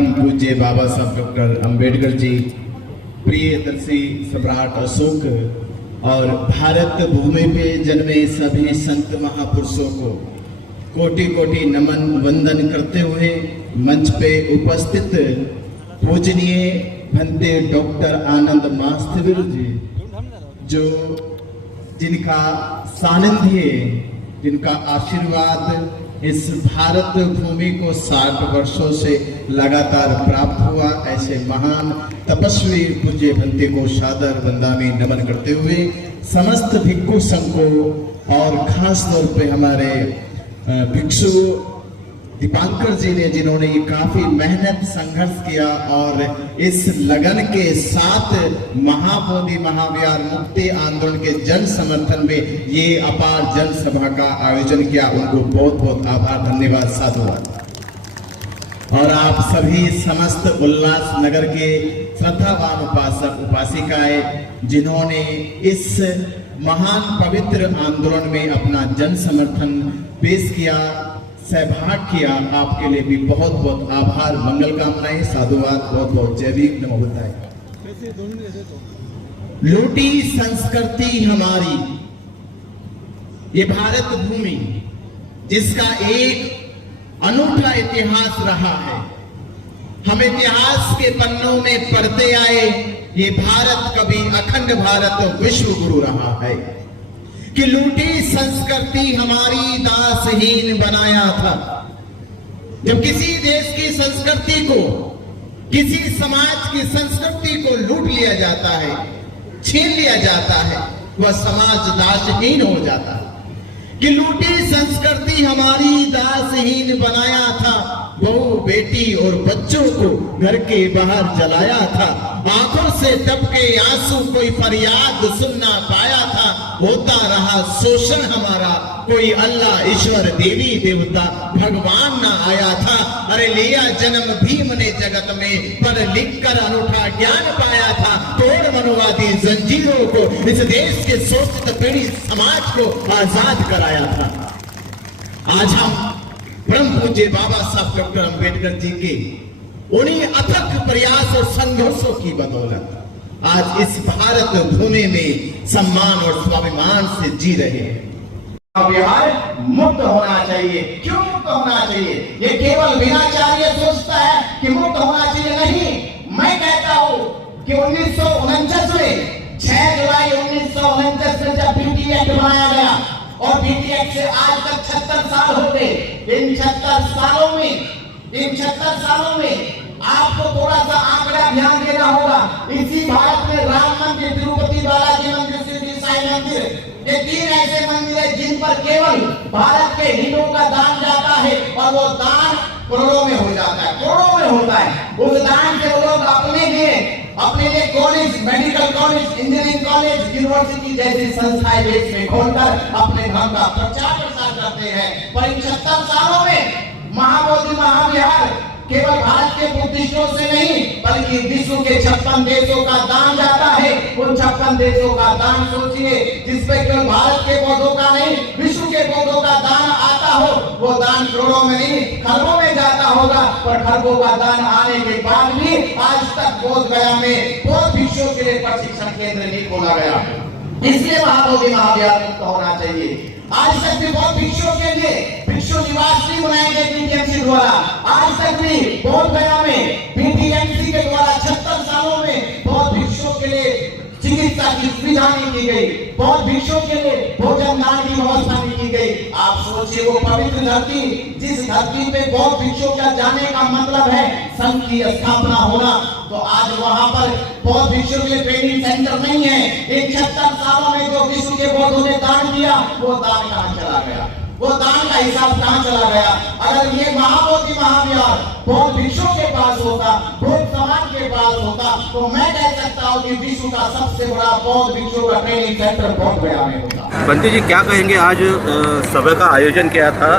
परम पूज्य बाबा साहब डॉक्टर अंबेडकर जी, प्रियदर्शी सम्राट अशोक और भारत भूमि पे जन्मे सभी संत महापुरुषों को कोटि कोटि नमन वंदन करते हुए मंच पे उपस्थित पूजनीय भंते डॉक्टर आनंद मास्टर जी, जो जिनका सानिध्य, जिनका आशीर्वाद इस भारत भूमि को 60 वर्षों से लगातार प्राप्त हुआ, ऐसे महान तपस्वी पूज्य भंते को सादर वंदना नमन करते हुए समस्त भिक्षु संघ को और खास तौर पे हमारे भिक्षु दीपांकर जी ने, जिन्होंने ये काफी मेहनत संघर्ष किया और इस लगन के साथ महाबोधि महाविहार मुक्ति आंदोलन के जन समर्थन में ये अपार जन सभा का आयोजन किया, उनको बहुत बहुत आभार, धन्यवाद, साधुवाद। और आप सभी समस्त उल्लासनगर के श्रद्धावान उपासक उपासिकाएं, जिन्होंने इस महान पवित्र आंदोलन में अपना जन समर्थन पेश किया, सहभाग किया, आपके लिए भी बहुत बहुत आभार, मंगल कामनाएं, साधुवाद, बहुत बहुत जय भीम, नमो बुद्धाय। लूटी संस्कृति हमारी, ये भारत भूमि जिसका एक अनूठा इतिहास रहा है, हम इतिहास के पन्नों में पढ़ते आए, ये भारत कभी अखंड भारत विश्व गुरु रहा है कि लूटी संस्कृति हमारी दासहीन बनाया था। जब किसी देश की संस्कृति को, किसी समाज की संस्कृति को लूट लिया जाता है, छीन लिया जाता है, वह समाज दासहीन हो जाता है। कि लूटी संस्कृति हमारी दासहीन बनाया था, बहू बेटी और बच्चों को घर के बाहर जलाया था, आंखों से टपके आंसू कोई फरियाद सुन ना पाया था, होता रहा शोषण हमारा, कोई अल्लाह ईश्वर देवी देवता भगवान ना आया था। अरे लिया जन्म भीम ने जगत में, पर लिखकर अनूठा ज्ञान पाया था, तोड़ मनवादी जंजीरों को इस देश के शोषित पीड़ित समाज को आजाद कराया था। आज हम परम पूज्य बाबा साहब डॉक्टर अंबेडकर जी के उन्हीं अथक प्रयास और संघर्षों की बदौलत आज इस भारत भूमि में सम्मान और स्वाभिमान से जी रहे हैं। बिहार मुक्त होना चाहिए। क्यों मुक्त होना चाहिए? ये केवल बिनाचार्य सोचता है कि मुक्त होना चाहिए, नहीं। मैं कहता हूं कि 1949 में 6 जुलाई 1949 में जब बीटी एक्ट बनाया गया और बीटी एक्ट से आज तक 76 साल हो गए, इन 76 सालों में आपको थोड़ा सा आंकड़ा ध्यान देना होगा। इसी भारत में राम मंदिर, तिरुपति बालाजी मंदिर, शिरडी साईं मंदिर, ये 3 ऐसे मंदिर है जिन पर केवल भारत के हिंदुओं का दान जाता है और वो दान करोड़ों में हो जाता है, करोड़ों में होता है। उस दान से वो लोग अपने लिए college, medical college, engineering college, university जैसी संस्थाएं देश में खोलकर अपने धर्म का प्रचार प्रसार करते हैं। पर इन 76 सालों में महाबोधि महाविहार केवल भारत के बुद्धिस्टों से नहीं बल्कि विश्व के 56 देशों का दान जाता है। उन 56 देशों का दान सोचिए, जिसपे केवल भारत के बौद्धों का नहीं, विश्व के बौद्धों का दान आता हो, वो दान करोड़ों में नहीं खरबों में जाता होगा। पर खरबों का दान आने के बाद भी आज तक बोध गया में बौद्ध भिक्षुओं के लिए प्रशिक्षण केंद्र नहीं खोला गया। इसलिए महाबोधि महाविहार मुक्त होना चाहिए। आज तक भी बौद्ध भिक्षुओं के लिए भिक्षु निवास नहीं बनाए गए बीटीएमसी द्वारा। आज तक भी बोध गया में बीटीएमसी के द्वारा 76 सालों में बौद्ध भिक्षुओं के लिए चिकित्सा की सुविधा नहीं की गई, बौद्ध भिक्षुओं के लिए भोजन दान की व्यवस्था नहीं की गई। आप सोचिए, वो पवित्र धरती, जिस धरती पे बौद्ध भिक्षुओं का जाने का मतलब है संघ की स्थापना होना, तो आज वहां पर बौद्ध भिक्षुओं के लिए ट्रेनिंग सेंटर नहीं है। इन 76 सालों में जो विश्व के बौद्धों ने दान किया, वो दान कहां चला गया? वो दान का हिसाब कहां चला गया? अगर ये महाबोधि महाविहार बौद्ध भिक्षुओं के पास होता, बौद्ध समाज के पास होता, तो मैं कह सकता हूं कि विश्व का सबसे बड़ा बौद्ध भिक्षुओं का ट्रेनिंग सेंटर बोध गया में होता। बंटी जी, क्या कहेंगे? आज सभा का आयोजन किया था,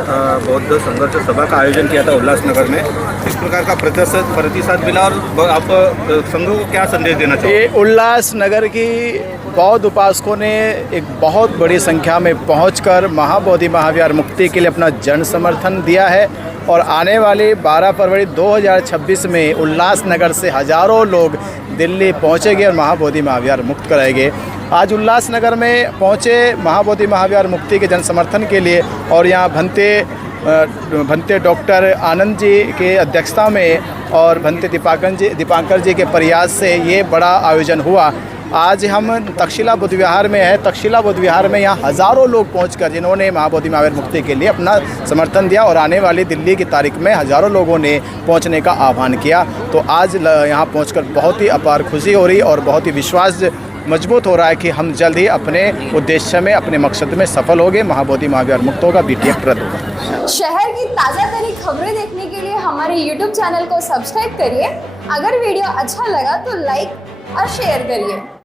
बौद्ध संघर्ष सभा का आयोजन किया था उल्लासनगर में, इस प्रकार का प्रतिशत मिला और आप संघों को क्या संदेश देना चाहिए? उल्लासनगर की बौद्ध उपासकों ने एक बहुत बड़ी संख्या में पहुंचकर महाबोधि महाविहार महावीर मुक्ति के लिए अपना जन समर्थन दिया है और आने वाली 12 फरवरी 2026 में उल्लासनगर से हज़ारों लोग दिल्ली पहुँचेंगे और महाबोधि महाविहार मुक्त कराएंगे। आज उल्लासनगर में पहुँचे महाबोधि महाविहार मुक्ति के जन समर्थन के लिए और यहाँ भंते डॉक्टर आनंद जी के अध्यक्षता में और भंते दीपांकर जी के प्रयास से ये बड़ा आयोजन हुआ। आज हम तक्षशिला बुद्ध विहार में है। तक्षशिला बुद्ध विहार में यहाँ हज़ारों लोग पहुंचकर जिन्होंने महाबोधि महावीर मुक्ति के लिए अपना समर्थन दिया और आने वाली दिल्ली की तारीख में हज़ारों लोगों ने पहुंचने का आह्वान किया। तो आज यहाँ पहुंचकर बहुत ही अपार खुशी हो रही और बहुत ही विश्वास मजबूत हो रहा है कि हम जल्द ही अपने उद्देश्य में, अपने मकसद में सफल होंगे। महाबोधि महाविहार मुक्त होगा, BTF रद्द होगा। शहर की ताज़ा तरीन खबरें देखने के लिए हमारे YouTube चैनल को सब्सक्राइब करिए। अगर वीडियो अच्छा लगा तो लाइक और शेयर करिए।